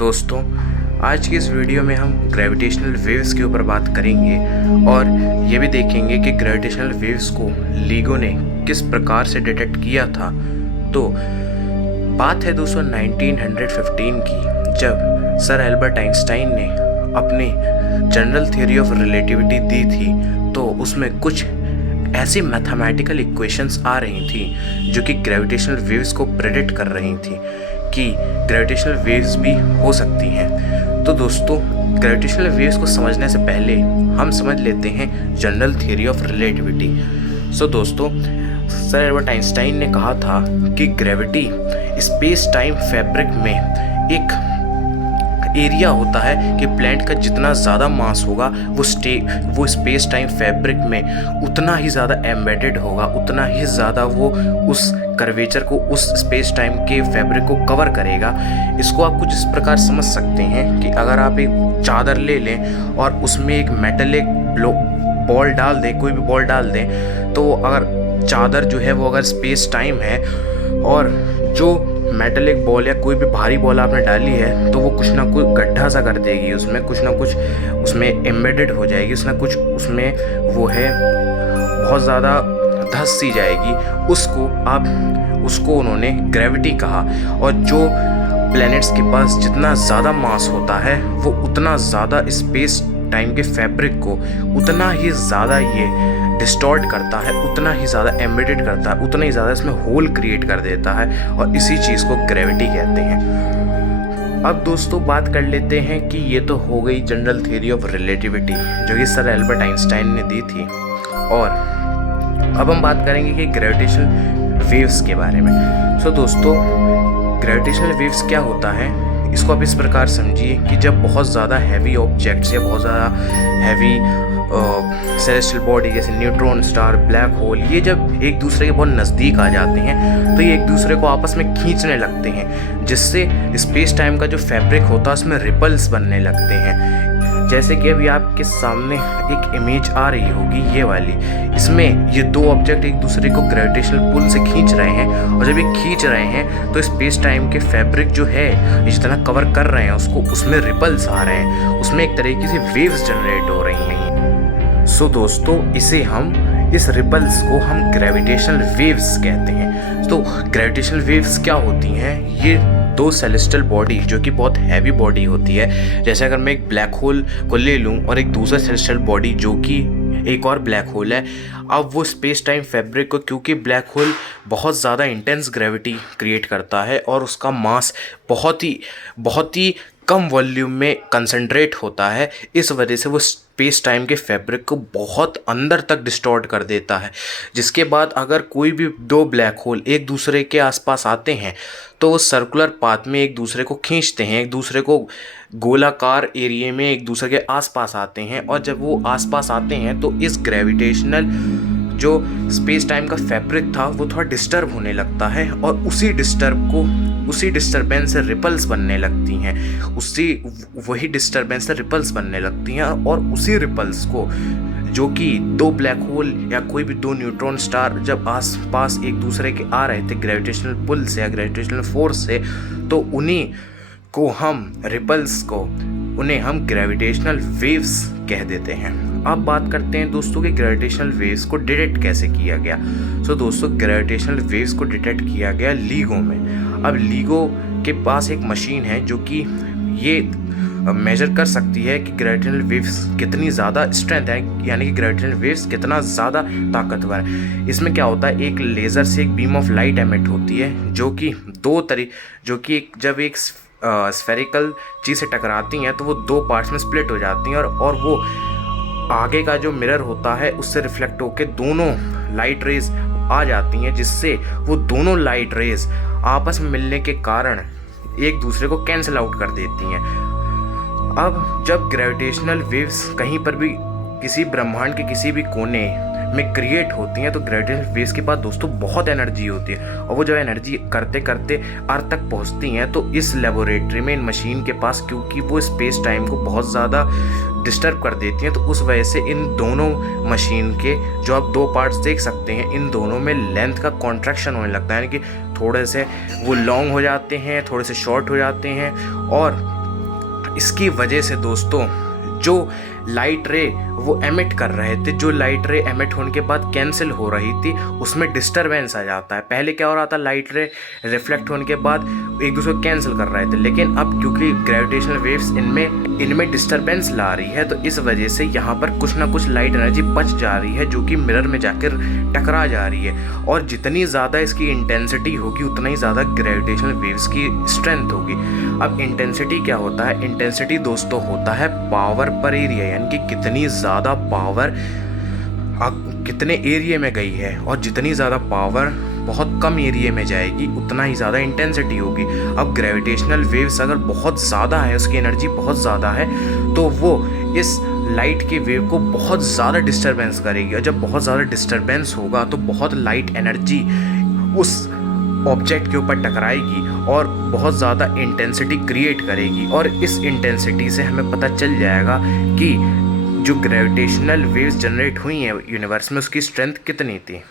दोस्तों, आज की इस वीडियो में हम ग्रेविटेशनल वेव्स के ऊपर बात करेंगे और ये भी देखेंगे कि ग्रेविटेशनल वेव्स को लीगो ने किस प्रकार से डिटेक्ट किया था। तो बात है दोस्तों 1915 की, जब सर एल्बर्ट आइंस्टाइन ने अपनी जनरल थ्योरी ऑफ रिलेटिविटी दी थी। तो उसमें कुछ ऐसी मैथमेटिकल इक्वेशंस आ रही थी जो कि ग्रेविटेशनल वेव्स को प्रेडिक्ट कर रही थी कि ग्रेविटेशनल वेव्स भी हो सकती हैं। तो दोस्तों, ग्रेविटेशनल वेव्स को समझने से पहले हम समझ लेते हैं जनरल थ्योरी ऑफ रिलेटिविटी। सो दोस्तों, सर एल्बर्ट आइंस्टाइन ने कहा था कि ग्रेविटी स्पेस टाइम फैब्रिक में एक एरिया होता है कि प्लैनेट का जितना ज़्यादा मास होगा वो स्पेस टाइम फैब्रिक में उतना ही ज़्यादा एम्बेडेड होगा, उतना ही ज़्यादा वो उस कर्वेचर को, उस स्पेस टाइम के फैब्रिक को कवर करेगा। इसको आप कुछ इस प्रकार समझ सकते हैं कि अगर आप एक चादर ले लें और उसमें एक मेटलिक बॉल डाल दें, कोई भी बॉल डाल दें, तो अगर चादर जो है वो अगर स्पेस टाइम है और जो मेटलिक बॉल या कोई भी भारी बॉल आपने डाली है तो वो कुछ ना कुछ गड्ढा सा कर देगी, उसमें कुछ ना कुछ उसमें एम्बेडेड हो जाएगी, कुछ उसमें वो है बहुत ज़्यादा धंस सी जाएगी। उसको उन्होंने ग्रेविटी कहा। और जो प्लैनेट्स के पास जितना ज़्यादा मास होता है वो उतना ज़्यादा स्पेस टाइम के फैब्रिक को उतना ही ज़्यादा ये डिस्टॉर्ट करता है, उतना ही ज़्यादा एम्बेडेड करता है, उतना ही ज़्यादा इसमें होल क्रिएट कर देता है और इसी चीज़ को ग्रेविटी कहते हैं। अब दोस्तों बात कर लेते हैं कि ये तो हो गई जनरल थ्योरी ऑफ रिलेटिविटी जो कि सर एल्बर्ट आइंस्टाइन ने दी थी। और अब हम बात करेंगे कि ग्रेविटेशनल वेव्स के बारे में। सो दोस्तों, ग्रेविटेशनल वेव्स क्या होता है, इसको आप इस प्रकार समझिए कि जब बहुत ज़्यादा हैवी ऑब्जेक्ट्स या बहुत ज़्यादा हैवी सेलेस्टियल बॉडी जैसे न्यूट्रॉन स्टार, ब्लैक होल, ये जब एक दूसरे के बहुत नज़दीक आ जाते हैं तो ये एक दूसरे को आपस में खींचने लगते हैं, जिससे स्पेस टाइम का जो फैब्रिक होता है उसमें रिपल्स बनने लगते हैं। जैसे कि अभी आपके सामने एक इमेज आ रही होगी, ये वाली, इसमें ये दो ऑब्जेक्ट एक दूसरे को ग्रेविटेशनल पुल से खींच रहे हैं और जब ये खींच रहे हैं तो स्पेस टाइम के फैब्रिक जो है ये जितना कवर कर रहे हैं उसमें रिपल्स आ रहे हैं, उसमें एक तरीके से वेव्स जनरेट हो रही हैं। सो दोस्तों, इस रिपल्स को हम ग्रेविटेशनल वेव्स कहते हैं। तो ग्रेविटेशनल वेव्स क्या होती हैं? ये दो सेलेस्टियल बॉडी जो कि बहुत हैवी बॉडी होती है, जैसे अगर मैं एक ब्लैक होल को ले लूँ और एक दूसरा सेलेस्टियल बॉडी जो कि एक और ब्लैक होल है, अब वो स्पेस टाइम फैब्रिक को, क्योंकि ब्लैक होल बहुत ज़्यादा इंटेंस ग्रेविटी क्रिएट करता है और उसका मास बहुत ही कम वॉल्यूम में कंसंट्रेट होता है, इस वजह से वो स्पेस टाइम के फैब्रिक को बहुत अंदर तक डिस्टॉर्ट कर देता है। जिसके बाद अगर कोई भी दो ब्लैक होल एक दूसरे के आसपास आते हैं तो वो सर्कुलर पाथ में एक दूसरे को खींचते हैं, एक दूसरे को गोलाकार एरिया में एक दूसरे के आसपास आते हैं। और जब वो आसपास आते हैं तो इस ग्रेविटेशनल जो स्पेस टाइम का फैब्रिक था वो थोड़ा डिस्टर्ब होने लगता है और उसी डिस्टर्बेंस से रिपल्स बनने लगती हैं, वही डिस्टर्बेंस से रिपल्स बनने लगती हैं। और उसी रिपल्स को, जो कि दो ब्लैक होल या कोई भी दो न्यूट्रॉन स्टार जब आस पास एक दूसरे के आ रहे थे ग्रेविटेशनल पुल से या ग्रेविटेशनल फोर्स से, तो उन्हें हम ग्रेविटेशनल वेव्स कह देते हैं। अब बात करते हैं दोस्तों कि ग्रेविटेशनल वेव्स को डिटेक्ट कैसे किया गया। सो दोस्तों, ग्रेविटेशनल वेव्स को डिटेक्ट किया गया लीगो में। अब लीगो के पास एक मशीन है जो कि ये मेजर कर सकती है कि ग्रेविटेशनल वेव्स कितनी ज़्यादा स्ट्रेंथ है, यानी कि ग्रेविटेशनल वेव्स कितना ज़्यादा ताकतवर है। इसमें क्या होता है, एक लेज़र से एक बीम ऑफ लाइट एमिट होती है जो कि जब एक स्फेरिकल चीज़ से टकराती हैं तो वो दो पार्ट्स में स्प्लिट हो जाती हैं और वो आगे का जो मिरर होता है उससे रिफ्लेक्ट होकर दोनों लाइट रेज आ जाती हैं, जिससे वो दोनों लाइट रेज आपस में मिलने के कारण एक दूसरे को कैंसिल आउट कर देती हैं। अब जब ग्रेविटेशनल वेव्स कहीं पर भी किसी ब्रह्मांड के किसी भी कोने में क्रिएट होती हैं तो ग्रेविटेशनल वेव्स के पास दोस्तों बहुत एनर्जी होती है और वो जब एनर्जी करते करते अर्थ तक पहुंचती हैं तो इस लेबोरेटरी में, इन मशीन के पास, क्योंकि वो स्पेस टाइम को बहुत ज़्यादा डिस्टर्ब कर देती हैं, तो उस वजह से इन दोनों मशीन के जो आप दो पार्ट्स देख सकते हैं, इन दोनों में लेंथ का कॉन्ट्रैक्शन होने लगता है, यानी कि थोड़े से वो लॉन्ग हो जाते हैं, थोड़े से शॉर्ट हो जाते हैं और इसकी वजह से दोस्तों जो लाइट रे वो एमिट कर रहे थे, जो लाइट रे एमिट होने के बाद कैंसिल हो रही थी, उसमें डिस्टरबेंस आ जाता है। पहले क्या हो रहा था, लाइट रे रिफ्लेक्ट होने के बाद एक दूसरे को कैंसिल कर रहे थे, लेकिन अब क्योंकि ग्रेविटेशनल वेव्स इनमें डिस्टरबेंस ला रही है, तो इस वजह से यहाँ पर कुछ ना कुछ लाइट एनर्जी बच जा रही है, जो कि मिरर में जाकर टकरा जा रही है। और जितनी ज़्यादा इसकी इंटेंसिटी होगी उतना ही ज़्यादा ग्रेविटेशनल वेव्स की स्ट्रेंथ होगी। अब इंटेंसिटी क्या होता है, इंटेंसिटी दोस्तों होता है पावर पर एरिया, यानी कि कितनी ज़्यादा पावर कितने एरिया में गई है, और जितनी ज़्यादा पावर बहुत कम एरिया में जाएगी उतना ही ज़्यादा इंटेंसिटी होगी। अब ग्रेविटेशनल वेव्स अगर बहुत ज़्यादा है, उसकी एनर्जी बहुत ज़्यादा है, तो वो इस लाइट के वेव को बहुत ज़्यादा डिस्टरबेंस करेगी, और जब बहुत ज़्यादा डिस्टरबेंस होगा तो बहुत लाइट एनर्जी उस ऑब्जेक्ट के ऊपर टकराएगी और बहुत ज़्यादा इंटेंसिटी क्रिएट करेगी। और इस इंटेंसिटी से हमें पता चल जाएगा कि जो ग्रेविटेशनल वेव्स जनरेट हुई हैं यूनिवर्स में, उसकी स्ट्रेंथ कितनी थी।